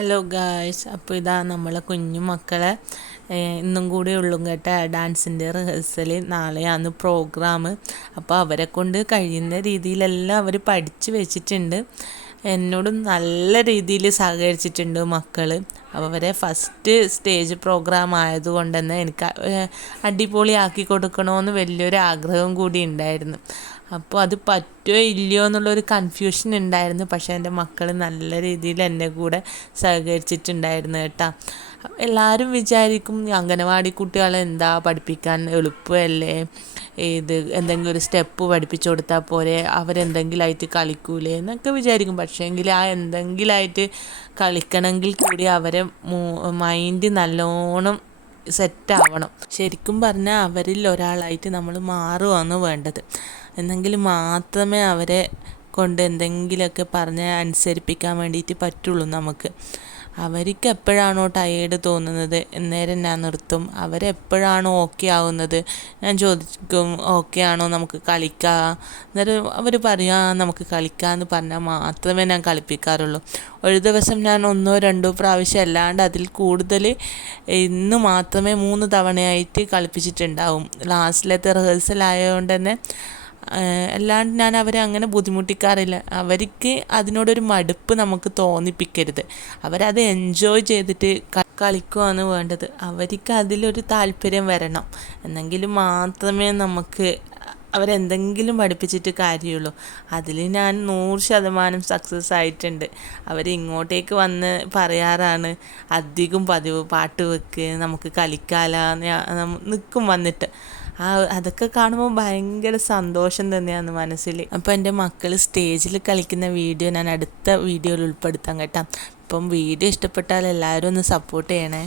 Hello guys, അപ്പോൾ ഇതാ നമ്മളെ കുഞ്ഞു മക്കളെ ഇന്നും കൂടി ഉള്ളൂ കേട്ടോ ഡാൻസിൻ്റെ റിഹേഴ്സൽ. നാളെയാണ് പ്രോഗ്രാം. അപ്പോൾ അവരെ കൊണ്ട് കഴിയുന്ന രീതിയിലെല്ലാം അവർ പഠിച്ച് വെച്ചിട്ടുണ്ട്. എന്നോടും നല്ല രീതിയിൽ സഹകരിച്ചിട്ടുണ്ട് മക്കൾ. അവരെ ഫസ്റ്റ് സ്റ്റേജ് പ്രോഗ്രാം ആയതുകൊണ്ട് തന്നെ എനിക്ക് അടിപൊളിയാക്കി കൊടുക്കണമെന്ന് വലിയൊരു ആഗ്രഹം കൂടി ഉണ്ടായിരുന്നു. അപ്പോൾ അത് പറ്റുമോ ഇല്ലയോ എന്നുള്ളൊരു കൺഫ്യൂഷൻ ഉണ്ടായിരുന്നു. പക്ഷേ എൻ്റെ മക്കൾ നല്ല രീതിയിൽ എൻ്റെ കൂടെ സഹകരിച്ചിട്ടുണ്ടായിരുന്നു കേട്ടോ. എല്ലാവരും വിചാരിക്കും അംഗനവാടി കുട്ടികളെ എന്താ പഠിപ്പിക്കാൻ എളുപ്പമല്ലേ, ഇത് എന്തെങ്കിലും ഒരു സ്റ്റെപ്പ് പഠിപ്പിച്ചു കൊടുത്താൽ പോരെ, അവരെന്തെങ്കിലുമായിട്ട് കളിക്കൂലേ എന്നൊക്കെ വിചാരിക്കും. പക്ഷേങ്കിൽ ആ എന്തെങ്കിലുമായിട്ട് കളിക്കണമെങ്കിൽ കൂടി അവരെ മൈൻഡ് നല്ലോണം സെറ്റാവണം. ശരിക്കും പറഞ്ഞാൽ അവരിൽ ഒരാളായിട്ട് നമ്മൾ മാറുകയാണ് വേണ്ടത്. എന്നെങ്കിൽ മാത്രമേ അവരെ കൊണ്ട് എന്തെങ്കിലുമൊക്കെ പറഞ്ഞ് അനുസരിപ്പിക്കാൻ വേണ്ടിയിട്ട് പറ്റുള്ളൂ നമുക്ക്. അവർക്ക് എപ്പോഴാണോ ടയേർഡ് തോന്നുന്നത് അന്നേരം ഞാൻ നിർത്തും. അവരെപ്പോഴാണോ ഓക്കെ ആവുന്നത് ഞാൻ ചോദിക്കും, ഓക്കെ ആണോ, നമുക്ക് കളിക്കാം. അന്നേരം അവർ പറയും നമുക്ക് കളിക്കാമെന്ന് പറഞ്ഞാൽ മാത്രമേ ഞാൻ കളിപ്പിക്കാറുള്ളൂ. ഒരു ദിവസം ഞാൻ 1-2 പ്രാവശ്യം അല്ലാണ്ട് അതിൽ കൂടുതൽ ഇന്ന് മാത്രമേ 3 തവണയായിട്ട് കളിപ്പിച്ചിട്ടുണ്ടാവും. ലാസ്റ്റിലത്തെ റിഹേഴ്സൽ ആയതുകൊണ്ട് തന്നെ അല്ലാണ്ട് ഞാൻ അവരെ അങ്ങനെ ബുദ്ധിമുട്ടിക്കാറില്ല. അവർക്ക് അതിനോടൊരു മടുപ്പ് നമുക്ക് തോന്നിപ്പിക്കരുത്. അവരത് എൻജോയ് ചെയ്തിട്ട് കളിക്കുകയാണ് വേണ്ടത്. അവർക്ക് അതിലൊരു താല്പര്യം വരണം. എന്നെങ്കിലും മാത്രമേ നമുക്ക് അവരെന്തെങ്കിലും പഠിപ്പിച്ചിട്ട് കാര്യമുള്ളൂ. അതിൽ ഞാൻ 100% സക്സസ് ആയിട്ടുണ്ട്. അവരിങ്ങോട്ടേക്ക് വന്ന് പറയാറാണ് അധികം പതിവ്, പാട്ട് വെക്ക്, നമുക്ക് കളിക്കാല നിൽക്കും വന്നിട്ട്. അതൊക്കെ കാണുമ്പോൾ ഭയങ്കര സന്തോഷം തന്നെയാണ് മനസ്സിൽ. അപ്പോൾ എൻ്റെ മക്കൾ സ്റ്റേജിൽ കളിക്കുന്ന വീഡിയോ ഞാൻ അടുത്ത വീഡിയോയിൽ ഉൾപ്പെടുത്താം കേട്ടോ. അപ്പം വീഡിയോ ഇഷ്ടപ്പെട്ടാൽ എല്ലാവരും ഒന്ന് സപ്പോർട്ട് ചെയ്യണേ.